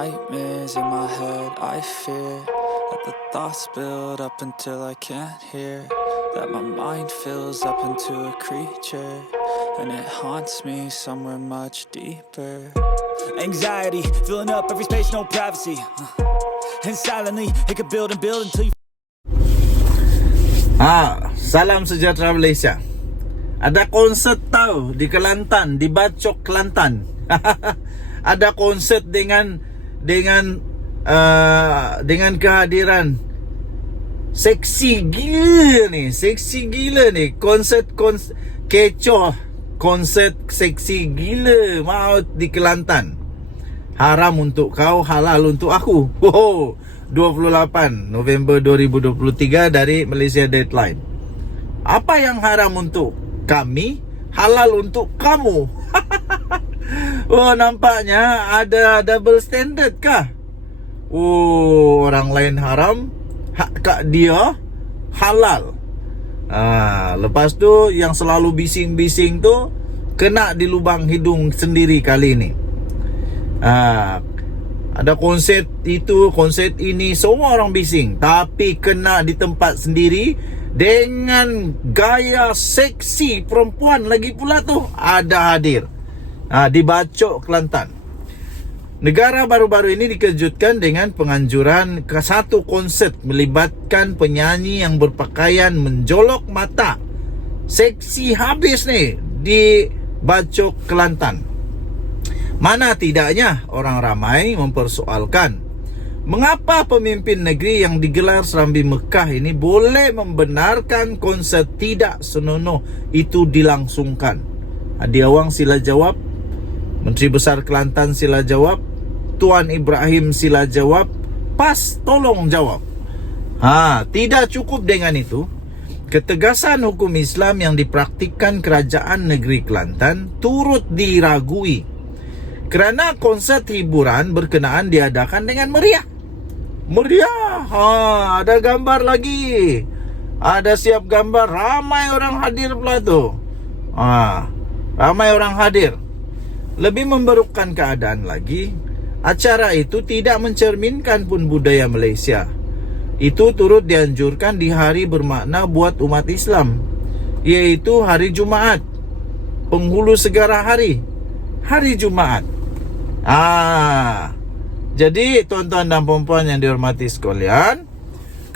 nightmares in my head, I fear that the thoughts build up until I can't hear, that my mind fills up into a creature, and it haunts me somewhere much deeper. Anxiety, filling up every space, no privacy, and silently, it could build and build until you... Salam sejahtera Malaysia. Ada konsert tau di Kelantan, di Bacok, Kelantan. Ada konsert dengan kehadiran seksi gila ni. Konsert kecoh, konsert seksi gila maut di Kelantan. Haram untuk kau, halal untuk aku. 28 November 2023 dari Malaysia Deadline. Apa yang haram untuk kami, halal untuk kamu. Nampaknya ada double standard kah? Orang lain haram, hak kat dia halal. Lepas tu yang selalu bising-bising tu kena di lubang hidung sendiri kali ni. Ada konsert itu, konsert ini, semua orang bising. Tapi kena di tempat sendiri dengan gaya seksi perempuan lagi pula tu ada hadir di Bacok, Kelantan. Negara baru-baru ini dikejutkan dengan penganjuran ke satu konsert melibatkan penyanyi yang berpakaian menjolok mata. Seksi habis ni di Bacok, Kelantan. Mana tidaknya orang ramai mempersoalkan mengapa pemimpin negeri yang digelar serambi Mekah ini boleh membenarkan konsert tidak senonoh itu dilangsungkan. Hadi Awang sila jawab, Menteri Besar Kelantan sila jawab, Tuan Ibrahim sila jawab, PAS tolong jawab. Tidak cukup dengan itu. Ketegasan hukum Islam yang dipraktikkan kerajaan negeri Kelantan turut diragui kerana konsert hiburan berkenaan diadakan dengan meriah. Ada gambar lagi. Ada siap gambar. Ramai orang hadir pula tu. Ramai orang hadir. Lebih memburukkan keadaan lagi, acara itu tidak mencerminkan pun budaya Malaysia. Itu turut dianjurkan di hari bermakna buat umat Islam, iaitu hari Jumaat, penghulu segara hari Jumaat. Jadi tuan-tuan dan puan-puan yang dihormati sekalian,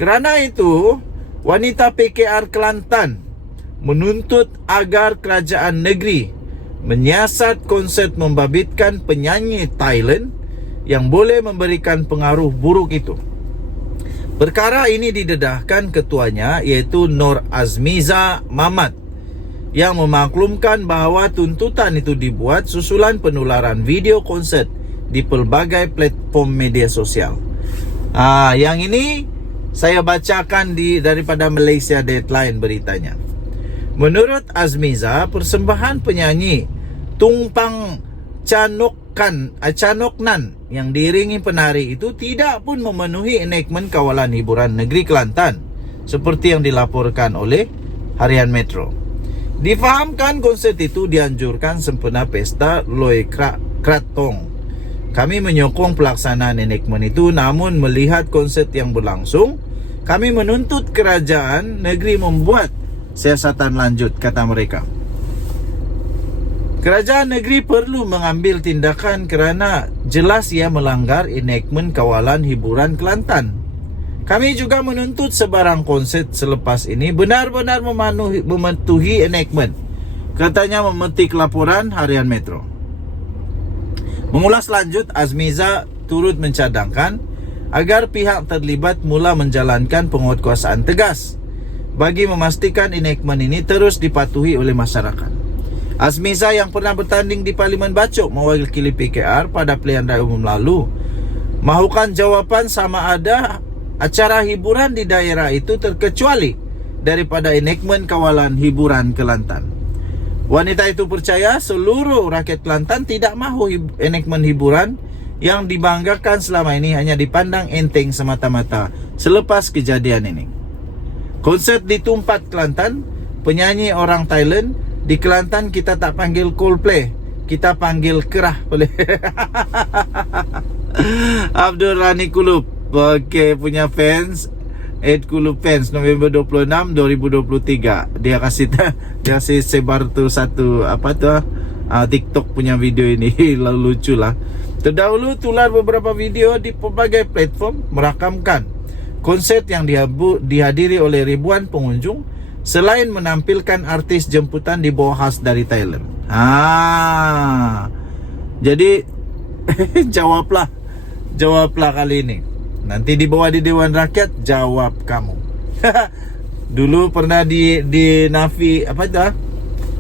kerana itu wanita PKR Kelantan menuntut agar kerajaan negeri menyiasat konsert membabitkan penyanyi Thailand yang boleh memberikan pengaruh buruk itu. Perkara ini didedahkan ketuanya, iaitu Nur Azmiza Mamat, yang memaklumkan bahawa tuntutan itu dibuat susulan penularan video konsert di pelbagai platform media sosial. Yang ini saya bacakan daripada Malaysia Deadline beritanya. Menurut Azmiza, persembahan penyanyi Tumpang Canoknan yang diiringi penari itu tidak pun memenuhi enactment kawalan hiburan negeri Kelantan seperti yang dilaporkan oleh Harian Metro. Difahamkan konsert itu dianjurkan sempena pesta Loy Krathong. Kami menyokong pelaksanaan enactment itu, namun melihat konsert yang berlangsung, kami menuntut kerajaan negeri membuat siasatan lanjut, kata mereka. Kerajaan negeri perlu mengambil tindakan kerana jelas ia melanggar enactment kawalan hiburan Kelantan. Kami juga menuntut sebarang konsert selepas ini benar-benar mematuhi enactment, katanya memetik laporan Harian Metro. Mengulas lanjut, Azmiza turut mencadangkan agar pihak terlibat mula menjalankan penguatkuasaan tegas bagi memastikan enactment ini terus dipatuhi oleh masyarakat. Azmiza yang pernah bertanding di Parlimen Bacok mewakili PKR pada pilihan raya umum lalu mahukan jawapan sama ada acara hiburan di daerah itu terkecuali daripada enactment kawalan hiburan Kelantan. Wanita itu percaya seluruh rakyat Kelantan tidak mahu enactment hiburan yang dibanggakan selama ini hanya dipandang enteng semata-mata selepas kejadian ini. Konsert di Tumpat, Kelantan, penyanyi orang Thailand. Di Kelantan kita tak panggil Coldplay, kita panggil Kerah boleh. Abdul Rani Kulub. Okey, punya fans. Ed Kulub fans November 26 2023. Dia kasih sebar tu satu TikTok punya video ini. Lalu lucu lah. Terdahulu tular beberapa video di pelbagai platform merakamkan konsert yang dihadiri oleh ribuan pengunjung selain menampilkan artis jemputan di bawah khas dari Thailand. Jadi jawablah kali ini. Nanti dibawa di Dewan Rakyat, jawab kamu. Dulu pernah di Nafi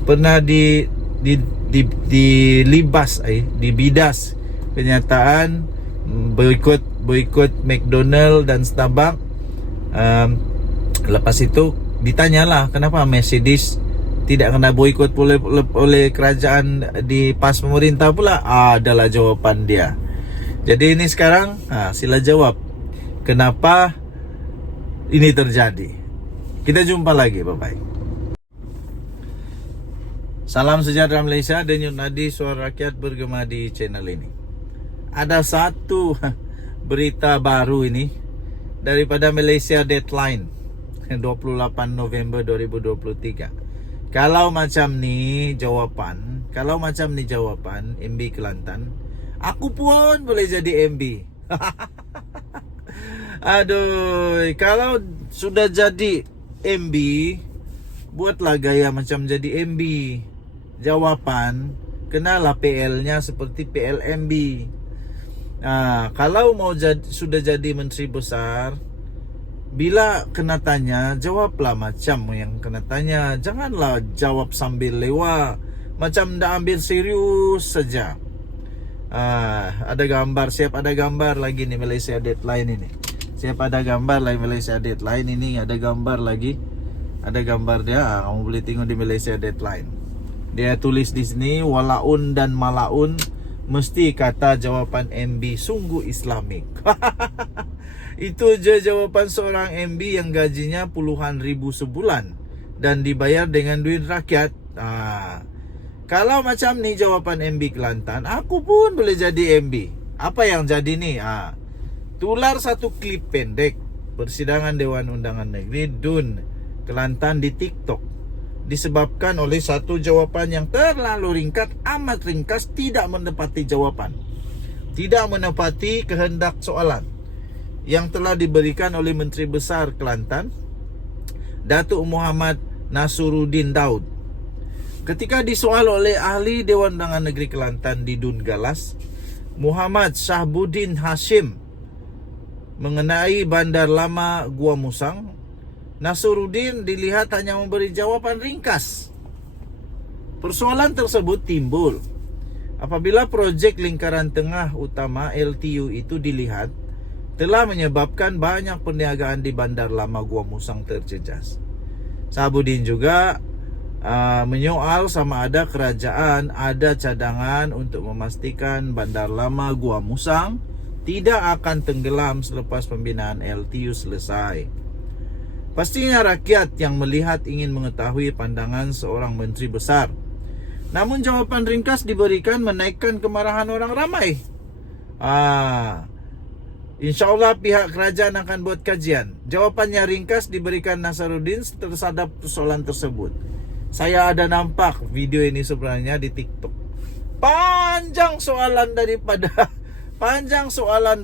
pernah dibidas kenyataan boikot McDonald dan Starbucks. Lepas itu ditanyalah kenapa Mercedes tidak kena boikot oleh kerajaan di pas pemerintah pula. Adalah jawaban dia. Jadi ini sekarang sila jawab kenapa ini terjadi. Kita jumpa lagi, bye-bye. Salam sejahtera Malaysia, Denyut Nadi Suara Rakyat bergema di channel ini. Ada satu berita baru ini daripada Malaysia Deadline 28 November 2023. Kalau macam ni jawapan MB Kelantan, aku pun boleh jadi MB. Aduh, kalau sudah jadi MB, buatlah gaya macam jadi MB. Jawapan, kenalah PL-nya seperti PLMB. Kalau sudah jadi menteri besar, bila kena tanya, jawablah macam yang kena tanya. Janganlah jawab sambil lewa, macam dah ambil serius saja. Ada gambar, siap ada gambar lagi nih Malaysia Deadline ini. Siap ada gambar lagi Malaysia Deadline ini, ada gambar lagi. Ada gambar dia, kamu boleh tengok di Malaysia Deadline. Dia tulis di sini, walaun dan malaun mesti kata jawapan MB sungguh Islamik. Itu je jawapan seorang MB yang gajinya puluhan ribu sebulan dan dibayar dengan duit rakyat. Kalau macam ni jawapan MB Kelantan, aku pun boleh jadi MB. Apa yang jadi ni? Tular satu klip pendek persidangan Dewan Undangan Negeri DUN Kelantan di TikTok disebabkan oleh satu jawapan yang terlalu ringkas, amat ringkas, tidak menepati jawapan, tidak menepati kehendak soalan yang telah diberikan oleh Menteri Besar Kelantan Datuk Muhammad Nasruddin Daud. Ketika disoal oleh ahli Dewan Undangan Negeri Kelantan di DUN Galas, Muhammad Syahbuddin Hashim, mengenai Bandar Lama Gua Musang, Nasruddin dilihat hanya memberi jawapan ringkas. Persoalan tersebut timbul apabila projek lingkaran tengah utama LTU itu dilihat telah menyebabkan banyak perniagaan di Bandar Lama Gua Musang terjejas. Syahbuddin juga menyoal sama ada kerajaan ada cadangan untuk memastikan Bandar Lama Gua Musang tidak akan tenggelam selepas pembinaan LTU selesai. Pastinya rakyat yang melihat ingin mengetahui pandangan seorang menteri besar. Namun jawapan ringkas diberikan menaikkan kemarahan orang ramai. InsyaAllah pihak kerajaan akan buat kajian. Jawapannya ringkas diberikan Nasruddin terhadap persoalan tersebut. Saya ada nampak video ini sebenarnya di TikTok. Panjang soalan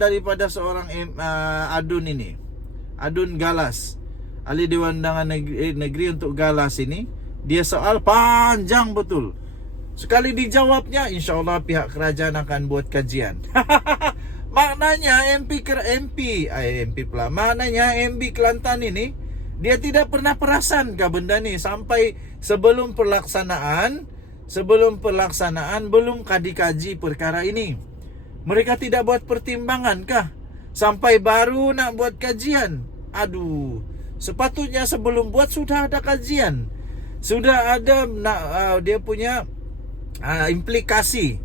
daripada seorang Adun ini. Adun Galas, ahli Dewan Undangan Negeri untuk Galas ini. Dia soal panjang betul. Sekali dijawabnya, insyaAllah pihak kerajaan akan buat kajian. Maknanya maknanya MB Kelantan ini, dia tidak pernah perasan ke benda ni sampai sebelum pelaksanaan belum dikaji perkara ini. Mereka tidak buat pertimbangan kah? Sampai baru nak buat kajian. Aduh, sepatutnya sebelum buat sudah ada kajian. Sudah ada dia punya implikasi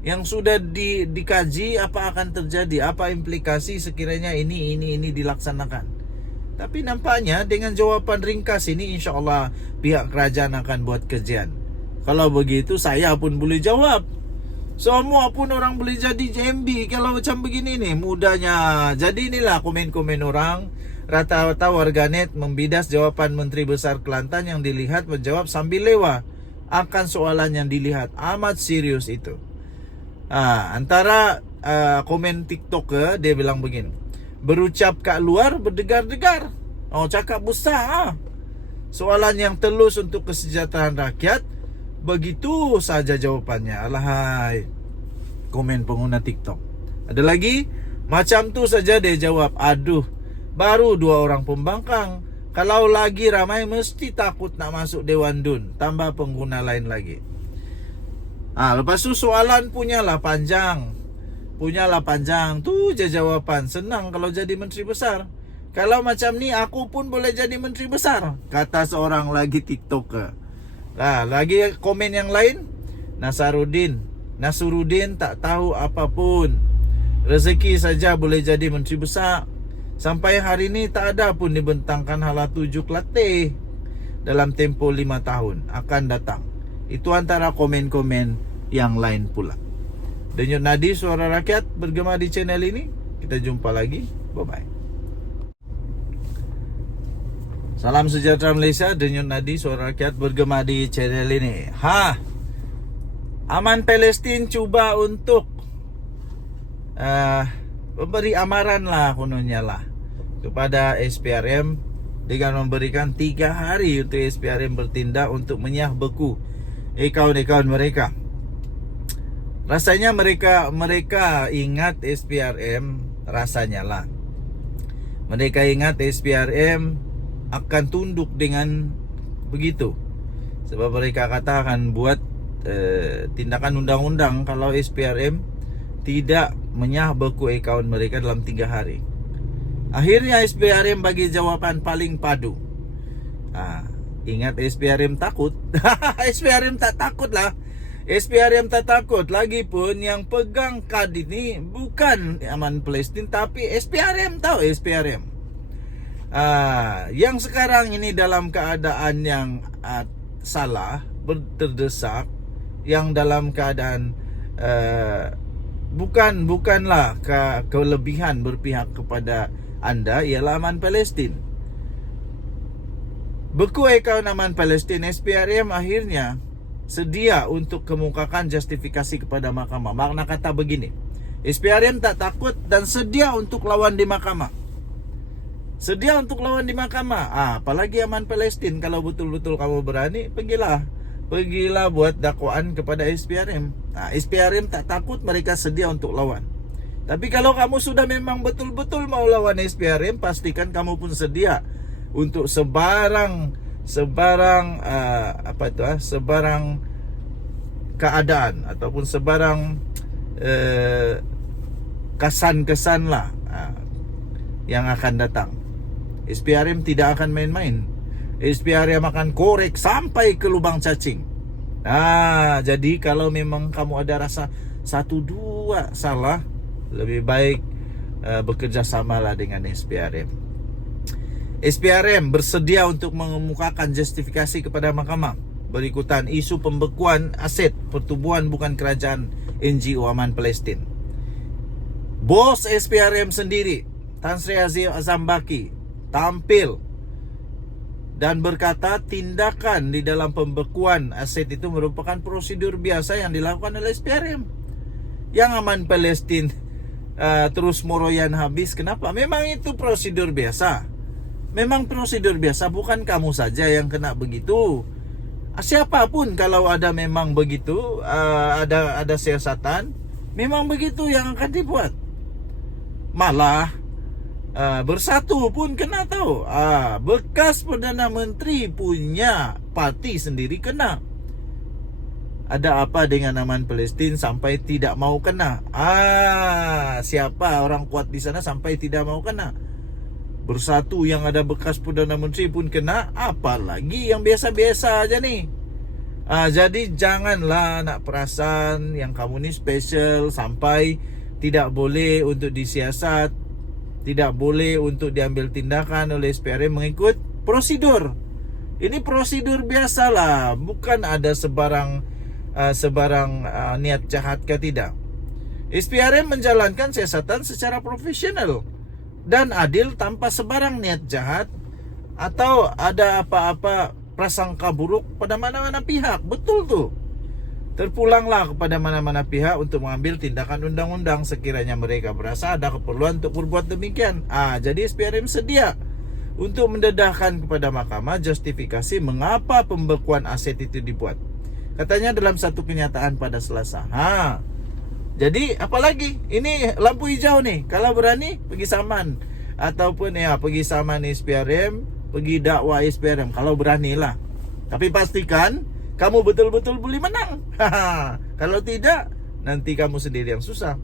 yang sudah dikaji apa akan terjadi, apa implikasi sekiranya ini dilaksanakan. Tapi nampaknya dengan jawapan ringkas ini insyaAllah pihak kerajaan akan buat kajian. Kalau begitu saya pun boleh jawab. Semua pun orang boleh jadi JMB kalau macam begini nih, mudahnya. Jadi inilah komen-komen orang. Rata-rata warganet membidas jawapan Menteri Besar Kelantan yang dilihat menjawab sambil lewa akan soalan yang dilihat. Amat serius itu. Antara komen TikTok dia bilang begini. Berucap kat luar berdegar-degar. Cakap besar. Soalan yang telus untuk kesejahteraan rakyat. Begitu saja jawapannya. Alahai. Komen pengguna TikTok. Ada lagi, macam tu saja dia jawab. Aduh, baru 2 orang pembangkang. Kalau lagi ramai mesti takut nak masuk Dewan Dun. Tambah pengguna lain lagi. Lepas tu soalan punyalah panjang. Tu je jawapan. Senang kalau jadi menteri besar. Kalau macam ni aku pun boleh jadi menteri besar, kata seorang lagi TikToker. Lagi komen yang lain, Nasruddin tak tahu apapun. Rezeki saja boleh jadi menteri besar. Sampai hari ni tak ada pun dibentangkan hala 7 Kelatih dalam tempoh 5 tahun akan datang. Itu antara komen-komen yang lain pula. Denyut Nadi Suara Rakyat bergema di channel ini. Kita jumpa lagi. Bye-bye. Salam sejahtera Malaysia, Denyut Nadi Suara Rakyat bergema di channel ini. Aman Palestin cuba untuk memberi amaran lah kononnya lah kepada SPRM dengan memberikan 3 hari untuk SPRM bertindak untuk menyah beku akaun-akaun mereka. Rasanya mereka ingat SPRM, rasanya lah mereka ingat SPRM akan tunduk dengan begitu. Sebab mereka kata akan buat tindakan undang-undang kalau SPRM tidak menyah beku akaun mereka dalam 3 hari. Akhirnya SPRM bagi jawapan paling padu. Ingat SPRM takut. SPRM tak takut lah. SPRM tak takut. Lagipun yang pegang kad ini bukan Aman Palestin tapi SPRM. Tahu SPRM. Yang sekarang ini dalam keadaan yang salah, terdesak, yang dalam keadaan bukanlah kelebihan berpihak kepada anda, ialah Aman Palestin. Beku akaun Aman Palestin, SPRM akhirnya sedia untuk kemukakan justifikasi kepada mahkamah. Makna kata begini, SPRM tak takut dan sedia untuk lawan di mahkamah. Sedia untuk lawan di mahkamah. Apalagi Aman Palestin, kalau betul-betul kamu berani, pergilah buat dakwaan kepada SPRM. SPRM tak takut, mereka sedia untuk lawan. Tapi kalau kamu sudah memang betul-betul mau lawan SPRM, pastikan kamu pun sedia untuk sebarang keadaan ataupun sebarang kesan-kesan lah yang akan datang. SPRM tidak akan main-main. SPRM akan korek sampai ke lubang cacing. Jadi kalau memang kamu ada rasa 1-2 salah, lebih baik bekerjasamalah dengan SPRM. SPRM bersedia untuk mengemukakan justifikasi kepada mahkamah berikutan isu pembekuan aset pertubuhan bukan kerajaan NGO Aman Palestin. Bos SPRM sendiri, Tan Sri Azam Baki, tampil dan berkata tindakan di dalam pembekuan aset itu merupakan prosedur biasa yang dilakukan oleh SPRM. Yang Aman Palestin terus moroyan habis. Kenapa? Memang itu prosedur biasa. Memang prosedur biasa, bukan kamu saja yang kena begitu. Siapapun kalau ada memang begitu, ada siasatan, memang begitu yang akan dibuat. Malah bersatu pun kena tahu. Bekas Perdana Menteri punya parti sendiri kena. Ada apa dengan Aman Palestin sampai tidak mau kena? Siapa orang kuat di sana sampai tidak mau kena? Bersatu yang ada bekas Perdana Menteri pun kena, apalagi yang biasa-biasa aja nih. Jadi janganlah nak perasan yang kamu ni special sampai tidak boleh untuk disiasat, tidak boleh untuk diambil tindakan oleh SPRM mengikut prosedur. Ini prosedur biasalah, bukan ada sebarang sebarang niat jahat ke tidak. SPRM menjalankan siasatan secara profesional dan adil tanpa sebarang niat jahat atau ada apa-apa prasangka buruk pada mana-mana pihak. Betul tuh. Terpulanglah kepada mana-mana pihak untuk mengambil tindakan undang-undang sekiranya mereka berasa ada keperluan untuk berbuat demikian. Jadi SPRM sedia untuk mendedahkan kepada mahkamah justifikasi mengapa pembekuan aset itu dibuat. Katanya dalam satu kenyataan pada Selasa. Jadi apalagi? Ini lampu hijau nih. Kalau berani pergi saman ataupun pergi saman SPRM, pergi dakwa SPRM kalau beranilah. Tapi pastikan kamu betul-betul boleh menang. Kalau tidak, nanti kamu sendiri yang susah.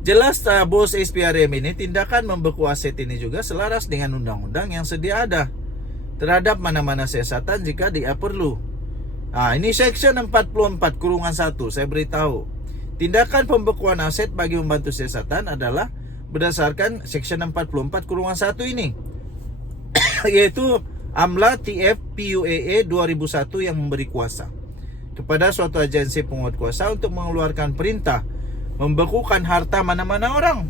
Jelas bos SPRM ini tindakan membeku aset ini juga selaras dengan undang-undang yang sedia ada terhadap mana-mana siasatan jika dia perlu. Ini Section 44 kurungan 1. Saya beritahu, tindakan pembekuan aset bagi membantu siasatan adalah berdasarkan Section 44 kurungan 1 ini, yaitu AMLA TF PUAA 2001 yang memberi kuasa kepada suatu agensi penguat kuasa untuk mengeluarkan perintah membekukan harta mana-mana orang.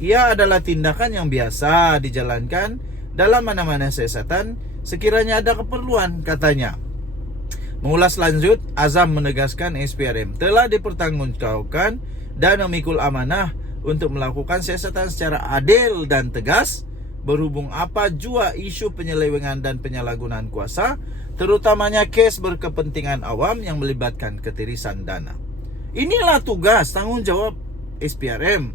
Ia adalah tindakan yang biasa dijalankan dalam mana-mana siasatan sekiranya ada keperluan, katanya. Mengulas lanjut, Azam menegaskan SPRM telah dipertanggungjawabkan dan memikul amanah untuk melakukan siasatan secara adil dan tegas berhubung apa jua isu penyelewengan dan penyalahgunaan kuasa, terutamanya kes berkepentingan awam yang melibatkan ketirisan dana. Inilah tugas tanggung jawab SPRM.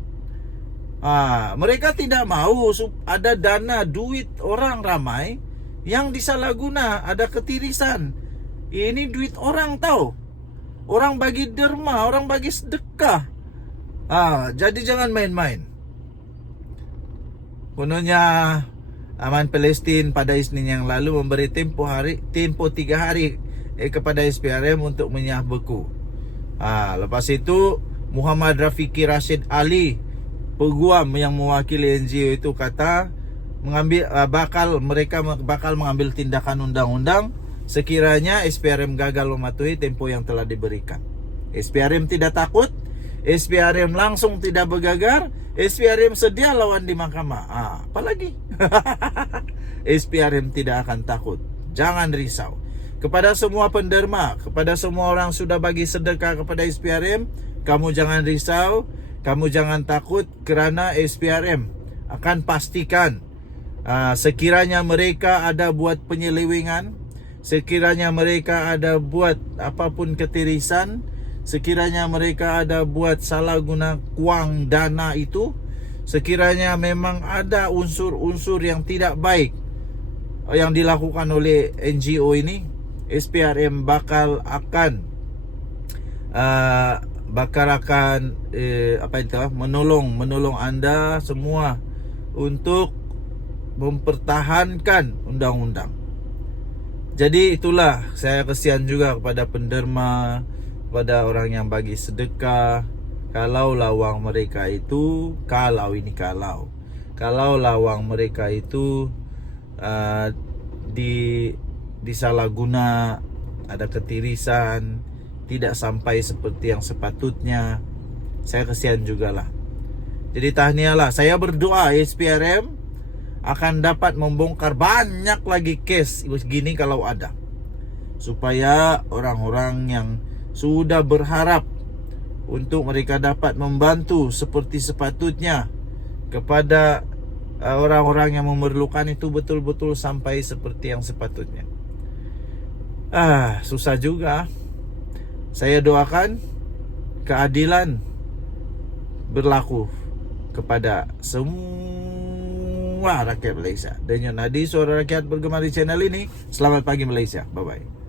Mereka tidak mau ada dana duit orang ramai yang disalahguna, ada ketirisan. Ini duit orang tahu. Orang bagi derma, orang bagi sedekah. Jadi jangan main-main. Kononnya Aman Palestin pada Isnin yang lalu memberi tempo 3 hari kepada SPRM untuk menyah beku. Lepas itu Muhammad Rafiqi Rashid Ali, peguam yang mewakili NGO itu, kata mereka bakal mengambil tindakan undang-undang sekiranya SPRM gagal mematuhi tempo yang telah diberikan. SPRM tidak takut, SPRM langsung tidak bergagar, SPRM sedia lawan di mahkamah. Apalagi? SPRM tidak akan takut. Jangan risau. Kepada semua penderma, kepada semua orang sudah bagi sedekah kepada SPRM, kamu jangan risau, kamu jangan takut, kerana SPRM akan pastikan sekiranya mereka ada buat penyelewengan, sekiranya mereka ada buat apapun ketirisan, sekiranya mereka ada buat salah guna wang dana itu, sekiranya memang ada unsur-unsur yang tidak baik yang dilakukan oleh NGO ini, SPRM bakal akan menolong anda semua untuk mempertahankan undang-undang. Jadi itulah, saya kesian juga kepada penderma, pada orang yang bagi sedekah. Kalau lawang mereka itu kalau lawang mereka itu disalahguna, ada ketirisan, tidak sampai seperti yang sepatutnya, saya kesian jugalah. Jadi tahniahlah, saya berdoa SPRM akan dapat membongkar banyak lagi kes begini kalau ada, supaya orang-orang yang sudah berharap untuk mereka dapat membantu seperti sepatutnya kepada orang-orang yang memerlukan itu betul-betul sampai seperti yang sepatutnya. Susah juga. Saya doakan keadilan berlaku kepada semua rakyat Malaysia. Dan Nadi, suara rakyat bergema di channel ini. Selamat pagi Malaysia. Bye-bye.